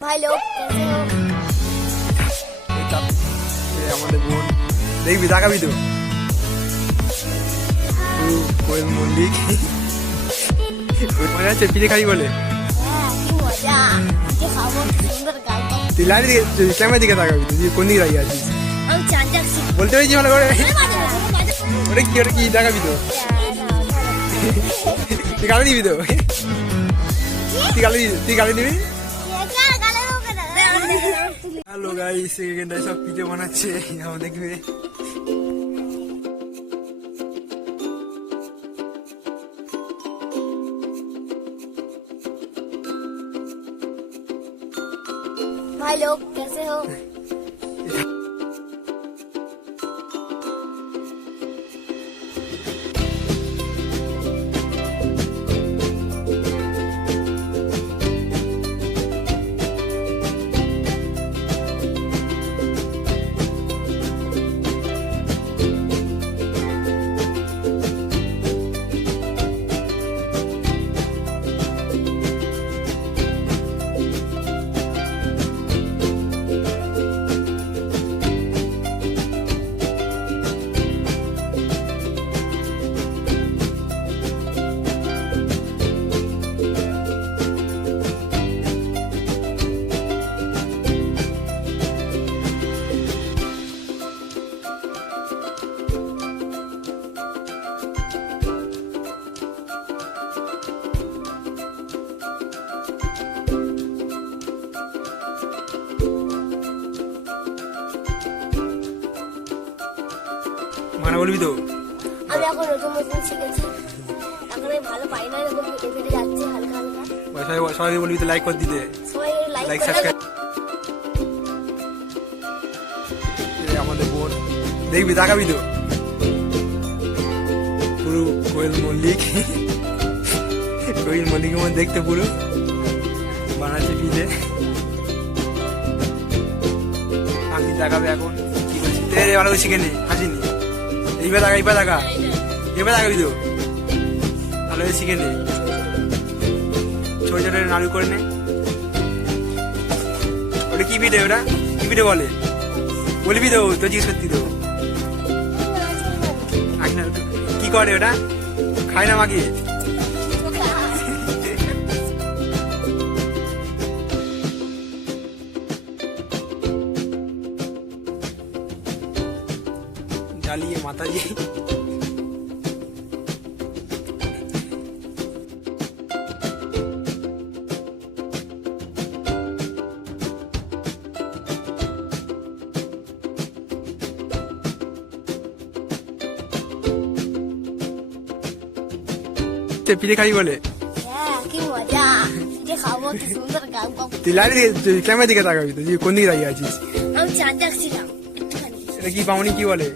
भाई लोग कैसे हो? আমাদের বোন দেখবি তাকাবি তো কোয়েল মল্লিক মনে হচ্ছে পিঠে খাই বলে হ্যাঁ কি মজা যে খাবো সুন্দর গল্প তুই লাইন দিকে ক্যামেরা দিকে তাকাবি তুই কোন দিকে দাঁড়িয়ে আছিস আমি চাঁদা শিখ বলতে পেরেছি ভালো করে ওটা কি তাকাবি তো তুই গালি দিবি তো তুই গালি দিবি হ্যালো গাইস এখানটায় সব পিঠে বানাচ্ছে আমার দেখবে भाई लोग कैसे हो? মানে বলবি তো আমি এখন নতুন নতুন শিখেছি এখন আমি ভালো পাই না এরকম কেটে কেটে যাচ্ছে হালকা হালকা সবাই বলবি তো লাইক করে দিতে সবাই লাইক লাইক করে সাবস্ক্রাইব আমাদের বোন দেখবি তাকাবি তো পুরো কোয়েল মল্লিকের মধ্যে দেখতে পুরো বানাচ্ছে পিঠে আমি তাকাবে এখন কি বলছি ভালো করে শিখে নি হাসিনি এইবার তাকাবি তো ভালো করে শিখে নে ছোট ছোট নাড়ু করে নে ওটা কি পিঠে বলে বলবি তো তো জিজ্ঞেস করতি তো কি করে ওটা খায় না মাকে জ্বালিয়ে মাথা দিয়ে পিঠে খাই বলে হ্যাঁ কি মজা যে খাবো কি সুন্দর গল্প তুই লাইন ক্যামেরা দিকে তাকাবি তো কোন দিকে দাঁড়িয়ে আছিস আমি চাঁদা শিখাম একটুখানি এটা কি বামনি কি বলে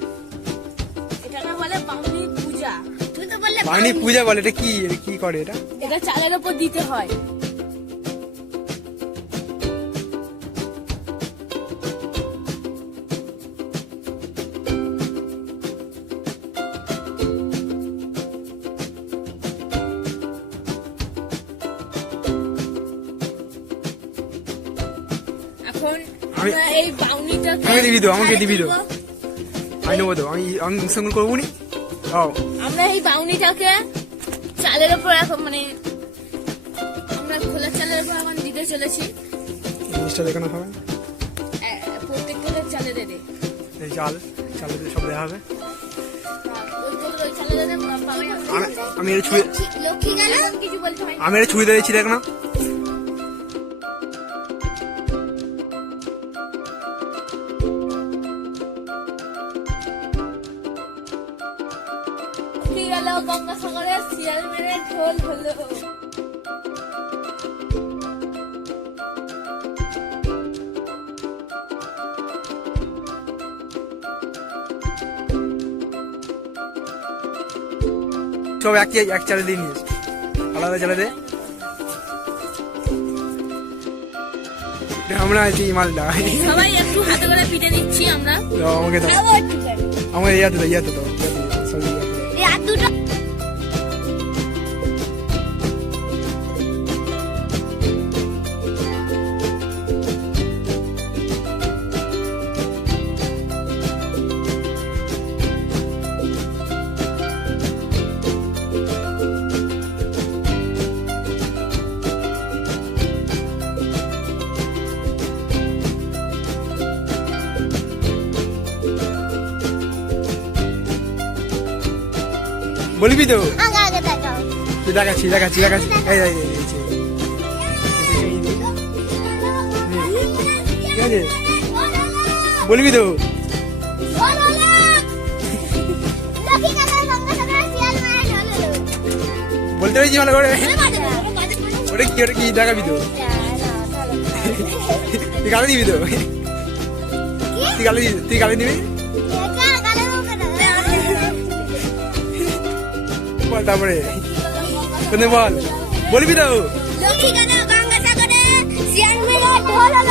এটাকে বলে বাউনি পূজা। তুই তো বললে বামনি পূজা বলে এটা কি করে এটা এটা চালের উপর দিতে হয়। এখন আমরা এই বাউনিটাকে আমাকে দিবি তো আমাকে দিবি তো আমি নেবো তো আমি সঙ্গে করবো নি ও আমরা এই বাউনিটাকে চালের উপর এখন মানে আমরা খোলা চালের উপর এখন দিতে চলেছি। জিনিসটা দেখানো সবাই প্রত্যেকটা চালে দেবে এই চালে সব দেওয়া হবে ওই চালে দেবে পাবে না। আমি এটা ছুঁয়ে লক্ষ্মী গেল এখন কিছু বলতে হয় না। আমি এটা ছুঁয়ে দিয়েছি দেখ না কি গেল গঙ্গাসাগরে শিয়াল মেরে ঢোল হলো। সব এক চালে দিয়ে নিয়েছি আলাদা চালে দে আমরা আছি মালদা সবাই একটু হাতে করে পিঠে নিচ্ছি আমরা। আমাকে দাও খাবো একটুখানি আমার ইয়াতে দাও সরি এই আর দুটো বলবি তো আগে আগে দেখাও তুই দেখাচ্ছি দেখাচ্ছি দেখাচ্ছি এই এই, এই, এই, ঠিক আছে বলবি তো বলতে পেরেছি ভালো করে ওটা কি দেখাবি তো তুই গালে দিবি তো তুই গালে দিবি বল তারপরে বল বলবি তো লক্ষ্মী গানা গঙ্গা সাগরে শিয়াল মেঘে ঢোল